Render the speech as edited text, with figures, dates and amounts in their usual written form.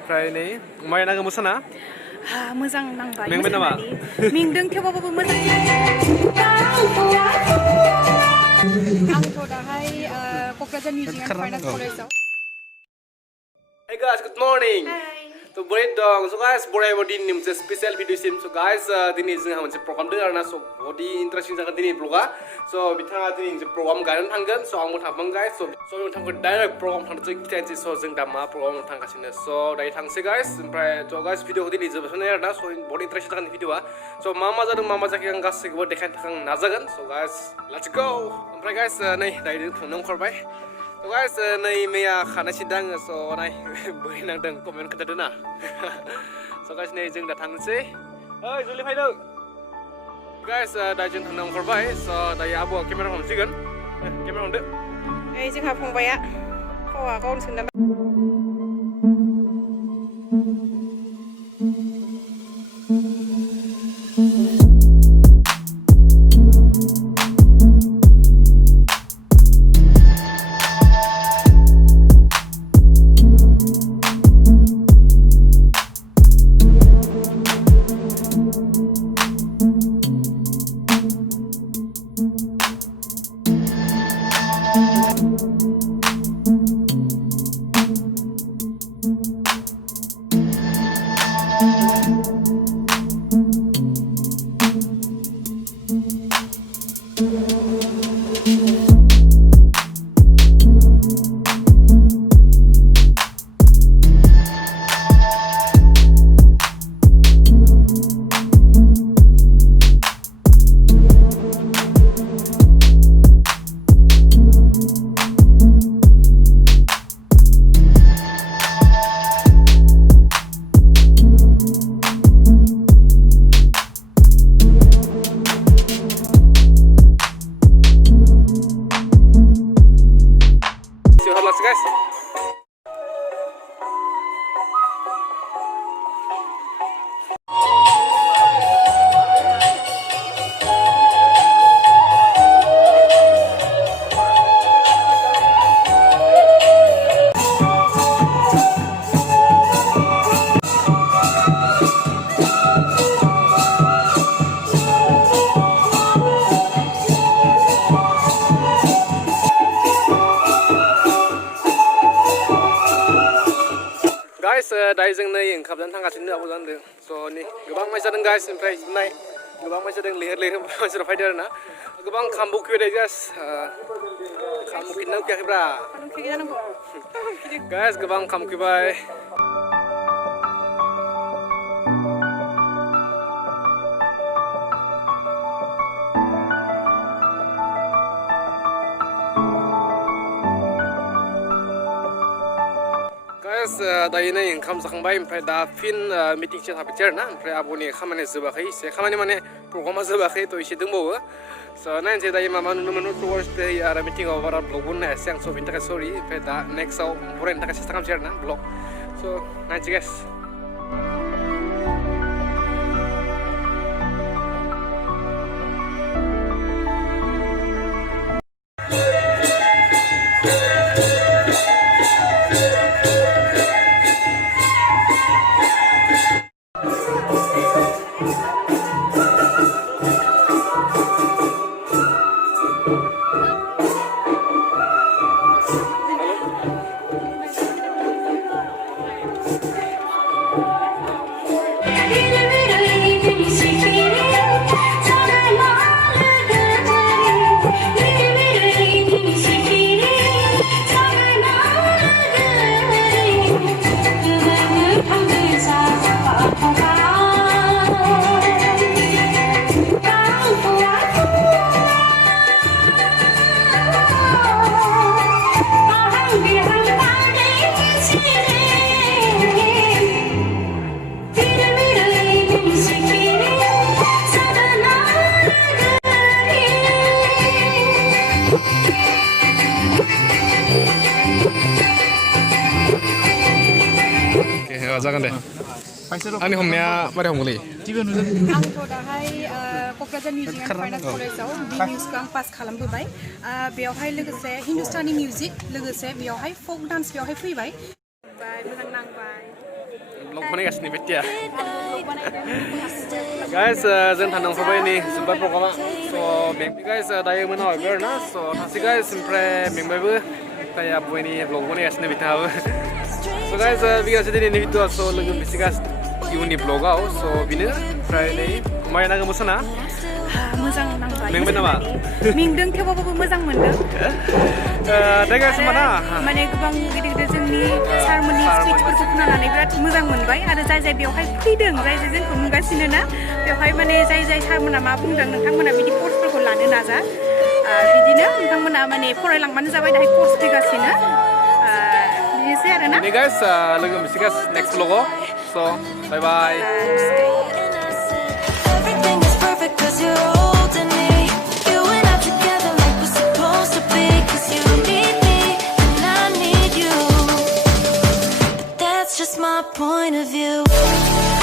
ओमफ्राय नै माया नांगौ मोसाना मोजां नांबाय मेंबाय नामा मेंदों थेवबाबो मोजां आंथ' दाहाय Kokrajhar music and fine arts कलेजाव Hey guys, good morning. So बोरै दं? So guys, बोरै दिननि मोनसे स्पेशल भिडिअसिम. So guys, दिनै जोंहा मोनसे प्रग्राम दं आरोना. So बडी इन्टारेस्टिं जागोन दिनै ब्लगा. So बिथाङा दिनै मोनसे प्रग्राम गायनानै थांगोन. So आंबो थांगोन guys. So नोंथांखौ डाइरेक्ट प्रग्राम थांनोसै खिथानोसै. So जों दा मा प्रग्रामाव थांगासिनो. So दायो थांसै guys. ओमफ्राय थ' guys भिडिअखौ दिनै जोबोसोनाय आरोना. So बडी इन्टारेस्टिं जागोन भिडिअआ. So मा जादों मा जायाखै आं गासैखौबो देखायनो थाखाय आं नाजागोन. So guys, let's go. ओमफ्राय guys नै दायो थांनो ओंखारबाय. So guys, नै मैया खानाय सिनदों आङो. So नाय बोरै नांदों कमेन्ट खोन्थादो ना. So guys नै जों दा थांनोसै. ओइ जुलि फैदों. Guys दा जों थांनो ओंखारबाय. So दायो आब'आ केमेरा हमसिगोन. केमेरा हमदो. ओइ जोंहा फंबाया फावा गावनो सोंना guys. दायो जों नै ओंखाम जानो थांगासिनो आबौ जानो स' नै गोबां मानसि जादों गाइस ओमफ्राय नाय गोबां मानसि जादों लैहोर मानसिफोरा फैदों आरोना गोबां खाम उखैबाय गाइस खाम उखैना उखैयाखैब्रा गाइस गोबां खाम उखैबाय दायो नै ओंखाम जाखांबाय ओमफ्राय दा फिन मिटिंसो थाफैनोसै आरोना ओमफ्राय आब'नि खामानिया जोबाखै एसे खामानि माने प्रग्रामा जोबाखै थ' एसे दंबावो स' नायनोसै दायो मा नुनो मोनो प्रग्राम होयो आरो मिटिङाव बारा ब्लगबो होनो हायासै आं स' बेनि थाखाय सरि ओमफ्राय दा नेक्स्टआव फरायनो थाखाय सेस्था खालामसै आरोना ब्लग स' नायनोसै गाइस जागोन दे आंनि हमनाया मारै हमगोलै आंथ' दाहाय Kokrajhar music and fine arts कलेजाव बि मिउजिकखौ आं पास खालामबोबाय बेवहाय लोगोसे हिन्दुस्तानी मिउजिक लोगोसे बेवहाय फक डान्स बेवहाय फैबाय ओमफ्राय मोजां नांबाय बनायगासिनो बेटिया guys जों थांनां फैबाय नै जोबबाय प्रग्रामा so बेंबि guys दायो मोनाबाय आरोना so थांसै guys ओमफ्राय मेंबायबो ओमफ्राय आब'नि vlog बनायगासिनो बिथाङाबो so guys बिगासे दिनैनि भिडिअ'आ so लोगो मोनसिगासिनो इयुननि vlogआव so बिनो ओमफ्राय नै माय नांगौ मोसाना मोजां नांबाय मेंबाय नामा मेंदों थेवबाबो मोजां मोनदों दा guys माना माने गोबां गिदिर गिदिर जोंनि सारमोननि स्पिचफोरखौ खोनानानै बिराद मोजां मोनबाय आरो जाय जाय बेवहाय फैदों जाय जाय जोंखौ नुगासिनो ना बेवहाय माने जाय जाय सारमोना मा बुंदों नोंथांमोना बिदि कर्सफोरखौ लानो नाजा बिदिनो नोंथांमोना माने फरायलांबानो जाबाय दाहाय कर्स फैगासिनो बिदिनोसै आरोना नै guys logo मोनसिगासिनो next vlogआव so bye bye You're holding me, you and I together like we're supposed to be. 'Cause you need me and I need you. That's just my point of view.